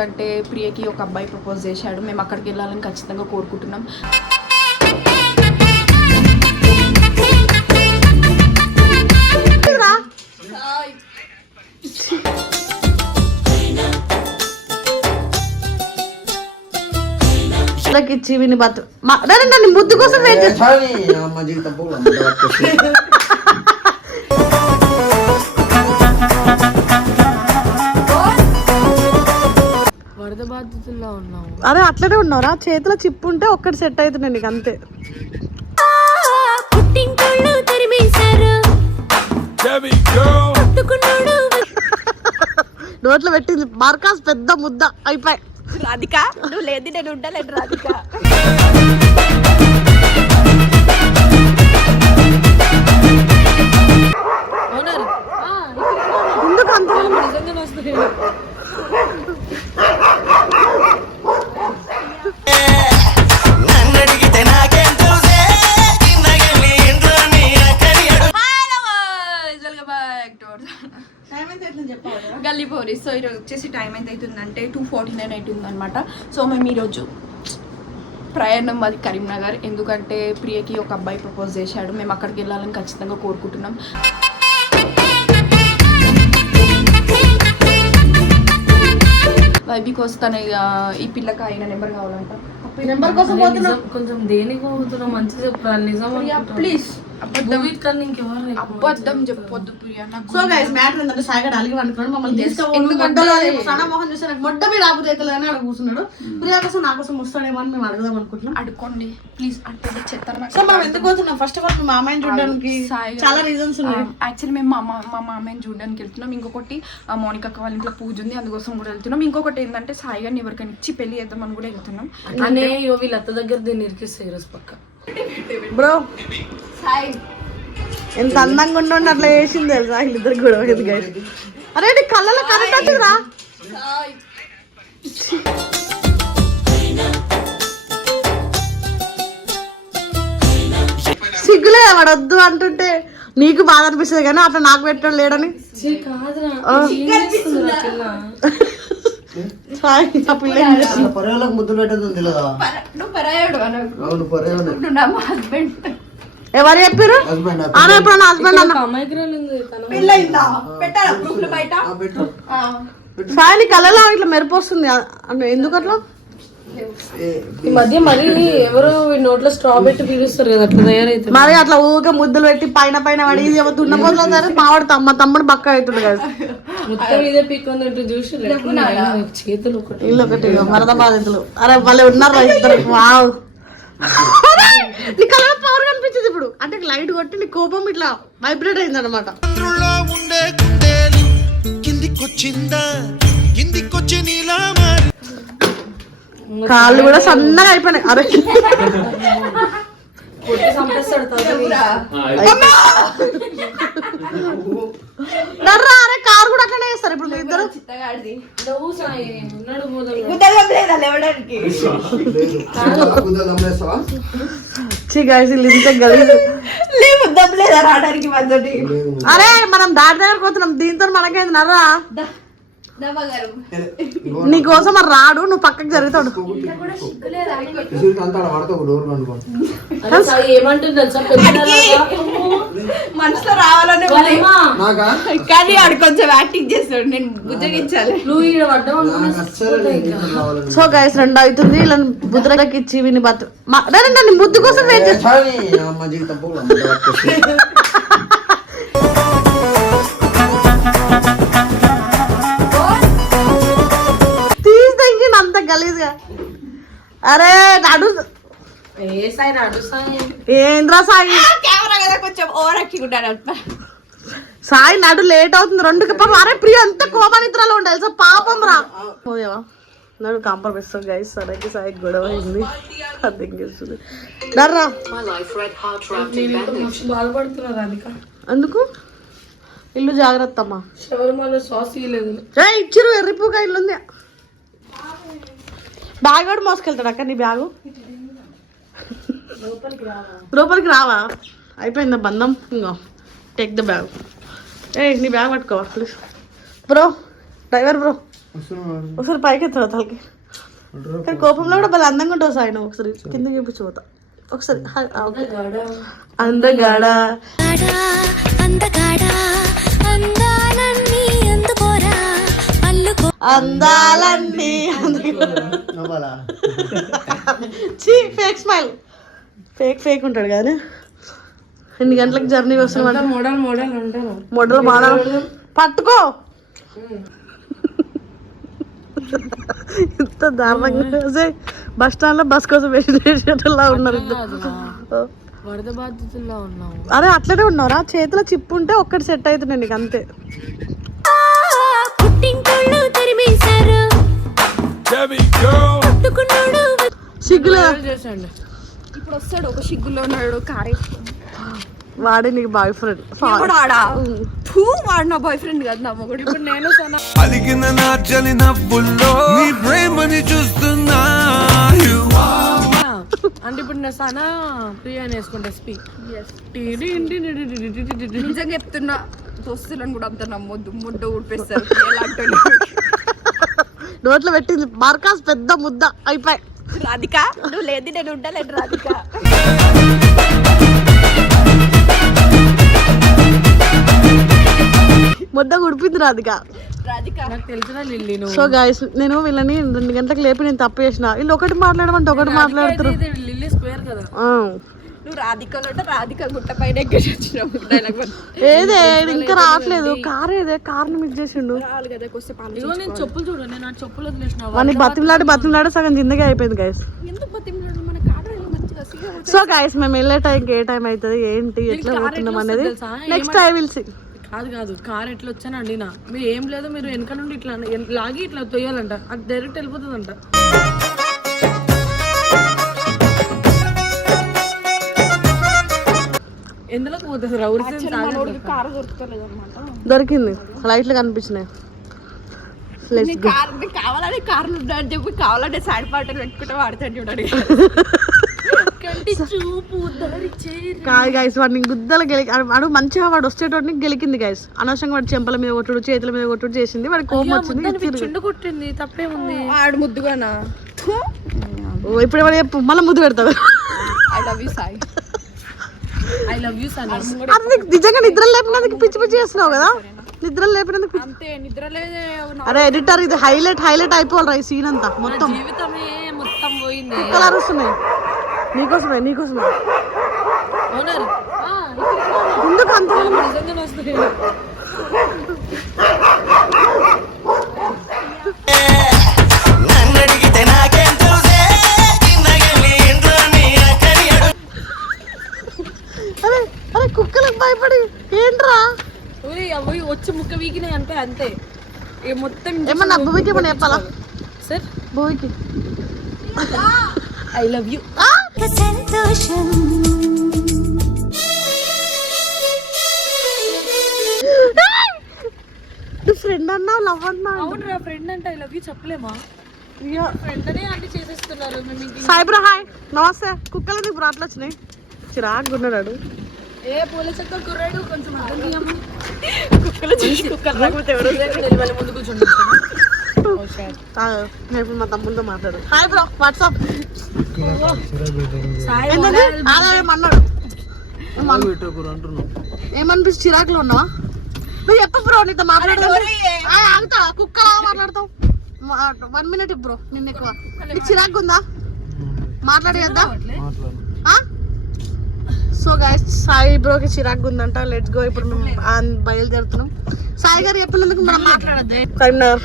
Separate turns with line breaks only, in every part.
అంటే ప్రియకి ఒక అబ్బాయి ప్రపోజ్ చేశాడు. మేము అక్కడికి వెళ్ళాలని ఖచ్చితంగా కోరుకుంటున్నాం.
ఇచ్చి విని బతు మా- రండి, రండి, ముద్దు కోసం వెయిట్ చేస్తా. అరే అట్లనే ఉన్నారా చేతిలో చిప్పు ఉంటే ఒక్కటి సెట్ అవుతుంది నీకు అంతే. నోట్లో పెట్టింది మార్కాస్ పెద్ద ముద్ద. అయిపోయి.
రాధిక నువ్వు లేదు నేను ఉండలేను రాధిక. సో ఈరోజు వచ్చేసి టైం ఎంత అవుతుందంటే టూ ఫార్టీ నైన్ అవుతుంది అనమాట సో మేము ఈరోజు ప్రయాణం మాది కరీంనగర్. ఎందుకంటే ప్రియకి ఒక అబ్బాయి ప్రపోజ్ చేశాడు. మేము అక్కడికి వెళ్ళాలని ఖచ్చితంగా కోరుకుంటున్నాం. వైబీకి వస్తాను ఈ పిల్లకి అయిన నెంబర్ కావాలంట.
నెంబర్ కోసం పోతున్నాం.
కొంచెం దేనికి పోతున్నావు మంచి చెప్పరా నిజం
ప్లీజ్ అబద్ధం. చెప్పొద్దు
సో గైస్ మ్యాటర్ ఏంటంటే సాయిగడ్ అలిగి మమ్మల్ని చూస్తే నాకు మొట్ట మీద అని అక్కడ కూర్చున్నాడు. ప్రియా కోసం నా కోసం వస్తాడేమో అని మేము అడగదాం అనుకుంటున్నాం.
అడుకోండి ప్లీజ్ అంటే చెత్తారు
సో మనం ఎందుకు పోతున్నాం? ఫస్ట్ ఆఫ్ ఆల్ మా మామయ్యని చూడడానికి
సాయి
చాలా రీజన్స్ ఉన్నాయి.
యాక్చువల్లీ మేము మా మా- మామయ్యని చూడడానికి వెళ్తున్నాం. ఇంకొకటి ఆ మౌనిక అక్క వాళ్ళ ఇంట్లో పూజ ఉంది అందుకోసం కూడా వెళ్తున్నాం. ఇంకొకటి ఏంటంటే సాయి గారిని ఎవరికైనా ఇచ్చి పెళ్ళి చేద్దామని కూడా వెళ్తున్నాం.
అనే వీళ్ళ అత్త దగ్గర దీన్ని ఇరికిస్తాయి ఈరోజు పక్క.
బ్రో ఎంత అందంగా ఉండండి అట్లా చేసింది తెలుసా? వీళ్ళిద్దరు గొడవ అరే కళ్ళలో కరెక్ట్ వచ్చిందిరా సిగ్గులే వాడు వద్దు అంటుంటే. నీకు బాధ అనిపిస్తుంది కానీ అట్లా నాకు పెట్టడం లేడని.
కాదురా.
ముద్దులు పెట్టదు తెలియదా
నువ్వు పరాయాడు
అవును
నువ్వు నా హస్బెండ్
ఎవరు చెప్పారు
హస్బెండ్
ఆమె ఎప్పుడు నా హస్బెండ్ అన్న? సాయి నీ కళ్ళలో ఇట్లా మెరుపు వస్తుంది ఎందుకు అట్లా?
ఈ మధ్య మరి ఎవరో నోట్లో స్ట్రా పెట్టి పీలుస్తారు కదా అట్లా తయారైతే.
మరి అట్లా ఊక ముద్దులు పెట్టి పైన పైన పడి దున్నపోతులు సరే మావాడు తమ్మ తమ్ముడు బక్క అవుతుంది కదా.
మొత్తం ఇదే అంటే చూసి ఎట్లున్నాయి? చేతులు ఒకటి
ఇల్లు ఒకటి వరద బాధితులు అరే వాళ్ళే ఉన్నారు ఇద్దరు. వావ్. అరే, నీ కళ్ళలో పవర్ కనిపించింది ఇప్పుడు. అంటే లైట్ కొట్టి నీ కోపం ఇట్లా వైబ్రేట్ అయింది అనమాట
కిందికొచ్చిందా? కిందికొచ్చి నీలా
కాళ్ళు కూడా సన్నగా అయిపోయినాయి. అరే. నర్రా అరే కారు కూడా అట్లనే చేస్తారు ఇప్పుడు మీ ఇద్దరు. వీళ్ళు ఇంత గలీజు.
లేవు దబ్బలేదా రావడానికి
అరే మనం దాటి దగ్గర పోతున్నాం. దీంతో మనకైంది నర్రా? నీకోసం మరి రాడు నువ్వు పక్కకి జరుగుతాడు?
మనసులో రావాలని కానీ ఆడు కొంచెం యాక్టింగ్ చేస్తాడు నేను బుజ్జగించాలి.
సో గైస్ రెండు అవుతుంది. ఇలా బుద్ధులకి ఇచ్చి విని బతు రండి, ముద్దు కోసం వెయిట్ చేస్తా. అరే నడు
ఏ సాయి రాడు సాయి?
ఏంద్రా సాయి?
కెమెరా కదా కొంచెం ఓవర్
సాయి నడు లేట్ అవుతుంది. రెండు పాపం అరే ప్రియ అంత కోపానిద్రలో ఉండాలి సార్ పాపం రా. పోయావా? నడు కాంప్రమైజ్ గైస్ సడకి సాయి గొడవ అయింది. అర్థం చేస్తుంది? డర్రా
బాధపడుతున్నా
అందుకు ఇల్లు జాగ్రత్త అమ్మా
శబరిమల సాస్
ఇచ్చిరు ఎర్రిపుగా ఇల్లు ఉంది బ్యాగ్ కూడా మోసుకెళ్తాడు అక్క నీ బ్యాగు. లోపలికి రావా? అయిపోయిందా బంధం? ఇంకో టేక్ ద బ్యాగ్ ఏ నీ బ్యాగ్ పట్టుకోవా ప్లీజ్ బ్రో డ్రైవర్ బ్రో ఒకసారి పైకి ఎత్తాడు తలకి. కానీ కోపంలో కూడా భలే అందంగా ఉంటావు సాయి నువ్వు ఒకసారి కింద చూపించు పోతా. ఒకసారి హా- ఆ, ఓకే. అందగాడా.
గాడా అందగాడా. అందాలన్నీ.
ఫేక్ స్మైల్ ఫేక్ ఫేక్ ఉంటాడు కానీ. ఎన్ని గంటలకు జర్నీ వస్తున్నాడు
మోడల్ మోడల్ ఉంటాను
మొడలు మాడలు పట్టుకో. ఇంత దారుణంగా బస్ స్టాండ్లో బస్ కోసం వేసేటలా ఉన్నారు.
వరద బాధితుల్లో ఉన్నాము.
అరే అట్లనే ఉన్నారా చేతిలో చిప్పు ఉంటే ఒక్కటి సెట్ అవుతుంది నీకు అంతే. సిగ్గులే
చేసండి
ఇప్పుడు వస్తాడు ఒక సిగ్గులో ఉన్నాడు కారే
వాడే నీకు బాయ్ ఫ్రెండ్
వాడు నా బాయ్ ఫ్రెండ్ కాదు నా మొగుడు ఇప్పుడు నేను తన
అలిగిన నార్జలి నవ్వుల్లో నీ ప్రేమని చూస్తున్నా
అంటే ఇప్పుడు నేను సనా ప్రియా వేసుకుంటా స్పీ
నిజంగా చెప్తున్నా దోస్తులను కూడా అంత నమ్మొద్దు ముడ్డ ఊడిపేస్తారు ఎలాంటి
నోట్లో పెట్టింది మార్కాస్ పెద్ద ముద్ద. అయిపోయి.
రాధిక నువ్వు లేదు నేను ఉండలేను రాధిక.
ముద్ద రాదుగా
రాధిక.
నాకు తెలిసిన లిల్లీ నువ్వు.
సో గాయస్ నేను వీళ్ళని రెండు గంటలకు లేపి నేను తప్పు చేసిన. వీళ్ళు ఒకటి మాట్లాడమంటే ఒకటి మాట్లాడుతారు.
ఇది లిల్లీ స్క్వేర్ కదా
ఆ.
నువ్వు రాధికలో ఉంటే రాధిక గుట్ట పైన ఎగ్గేసి వచ్చినావు. డైలాగ్
ఏదే ఇంకా రావట్లేదు. కార్ ఏదే కార్ మిస్ చేసిండు.
రావాలి కదా కొస్తే పాలు
ఇదిగో నేను చెప్పులు చూడు నేను ఆ చెప్పులు వదిలేసిన.
వాడిని బతిమలాడి బతిమలాడి సగం జిందగీ అయిపోయింది
ఎందుకు బతిమలాడు? మన సీగా
సో గాయస్ మేము వెళ్ళే టైంకి ఏ టైం అవుతుంది ఏంటి ఎట్లా పోతున్నాం అనేది నెక్స్ట్ ఐ విల్ సి
కాదు కాదు కార్ ఎట్లా వచ్చాను అండినా మీరు ఏం లేదు మీరు వెనక నుండి ఇట్లా లాగి ఇట్లా తొయ్యాలంట. అది డైరెక్ట్ వెళ్ళిపోతుందంట. ఎందులోకి పోతుంది?
మనోడికి కారు దొరుకుతలేదు అనమాట
దొరికింది. లైట్లు కనిపించినాయి.
కావాలని కార్లు ఉన్నాయని చెప్పి కావాలంటే సైడ్ పాటలు పెట్టుకుంటే వాడతాడు చూడండి
కాదు గైస్ వాడిని గుద్దలు గెలి వాడు మంచిగా వాడు వచ్చేటోడిని గెలికింది గైస్ అనవసరంగా వాడు చెంపల మీద కొట్టుడు చేతుల మీద కొట్టుడు చేసింది వాడి కోపం వచ్చింది.
చుండు కొట్టింది తప్పేముంది?
ఆడు ముద్దుగానా?
ఓ, ఇప్పుడు మళ్ళీ ముద్దు పెడతాడు.
I love you Sai
I love you son
అది నీకు నిజంగా నిద్ర లేపినందుకు పిచ్చి పిచ్చి చేస్తున్నావు కదా? నిద్ర లేపినందుకు
అంతే నిద్ర లేదే
అరే ఎడిటర్ ఇది హైలైట్ హైలైట్ అయిపోవాలి ఈ సీన్ అంతా మొత్తం.
జీవితమే మొత్తం పోయింది.
కుక్కలు అరుస్తున్నాయి. నీకోసమే నీకోసమే.
ఓనర్
ఎందుకు అంత
నిజంగానే వస్తుంది. అంటే అంతే. ఇక మొత్తం
ఏమన్నా భూమికి ఏమన్నా చెప్పాలా?
సార్?
భూమికి.
I love you.
సంతోషం.
ఫ్రెండ్ అన్నావు లవ్ అన్నా
అవును నా ఫ్రెండ్ అంటే ఐ లవ్ యూ చెప్పలేమా? ఫ్రెండ్ అనే అంటే చేసేస్తున్నారు
సాయిబ్రా హాయ్. నమస్తే. కుక్కలు నీకు రాట్లు వచ్చినాయి. చిరాకు ఉన్నాడు.
ఏ పోలీస్ అక్క కుర్రాడు? కొంచెం అర్థం
కుక్కలు చూసి కుక్కలు రాకపోతే ఎవరు
వెళ్ళి ముందు
ఇప్పుడు మా తమ్ముడితో మాట్లాడు హాయ్ బ్రో వాట్సాప్ ఏమన్నాడు ఏమనిపిస్తుంది చిరాకులో ఉన్నావా? నువ్వు చెప్పు బ్రో నీతో మాట్లాడదు ఆగుతా కుక్కలా మాట్లాడతావు. వన్ మినిట్ బ్రో నిన్న ఎక్కువ. నీకు చిరాకు ఉందా? మాట్లాడేద్దా
మాట్లాడు.
సో గైస్ సాయి బ్రోకి చిరాకు ఉందంట. లెట్స్ గో ఇప్పుడు మేము బయలుదేరుతున్నాం. సాయి గారు చెప్పినందుకు మనం మాట్లాడద్దు. కరీంనగర్.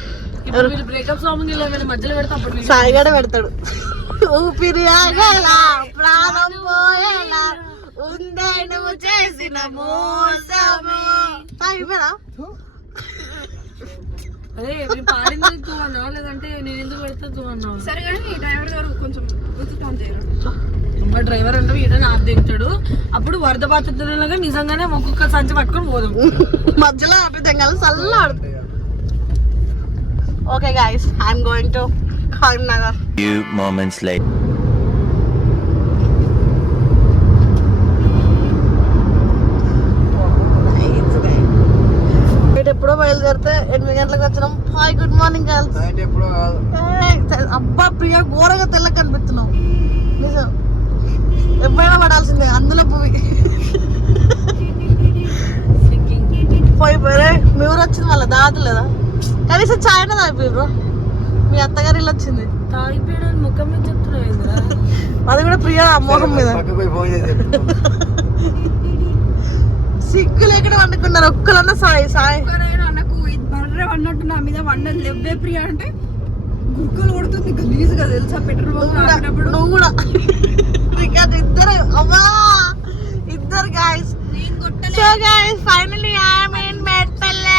సాయి గారే పెడతాడు. ఊపిరి ఆగేలా ప్రాణం పోయేలా ఉందే నువ్వు చేసిన మోసము. సాయి ఇవ్వడా
అదే పాడింది తూ అన్నావా? లేదంటే నేను ఎందుకు పెడతా తూ అన్నావా?
సరే కానీ డ్రైవర్ గారు కొంచెం బ్లూటూత్ ఆన్ చేయరు
మా డ్రైవర్ అంటే ఈడ నాకు దిగుతాడు అప్పుడు వరద బాధితులుగా నిజంగానే ఒక్కొక్క సంచి పట్టుకొని పోదాం.
మధ్యలో ఆపితే కలిసి చల్లాడు okay guys I'm going to Karimnagar
few moments later.
ఎప్పుడో బయలుదేరితే ఎనిమిది గంటలకు వచ్చినాం. హాయ్ గుడ్ మార్నింగ్ గర్ల్స్
కాదు.
అబ్బా ప్రియా ఘోరంగా తెల్ల కనిపిస్తున్నావు. పడాల్సిందే అందులో పోయి. పోయి పోయి మీ ఊరు వచ్చింది వాళ్ళ దాతలేదా కనీసం చాయ్ అయినా తాగిపోయి బ్రో. మీ అత్తగారి ఇల్లు వచ్చింది.
తాగిపోయాడు ముఖం మీద చెప్తున్నావు?
అది కూడా ప్రియా మోహం మీద. సిగ్గు లేకుండా వండుకున్నారు ఒక్కలన్నా సాయి సాయి.
నాకు ఇది బర్రె అన్నట్టు నా మీద వండలు లేవే ప్రియ అంటే గుక్కలు కొడుతుంది గలీజ్గా తెలుసా పెట్రోల్
నువ్వు కూడా. రికార్డ్ ఇద్దరు. అవ్వా ఇద్దరు guys so guys finally I'm in Medpalle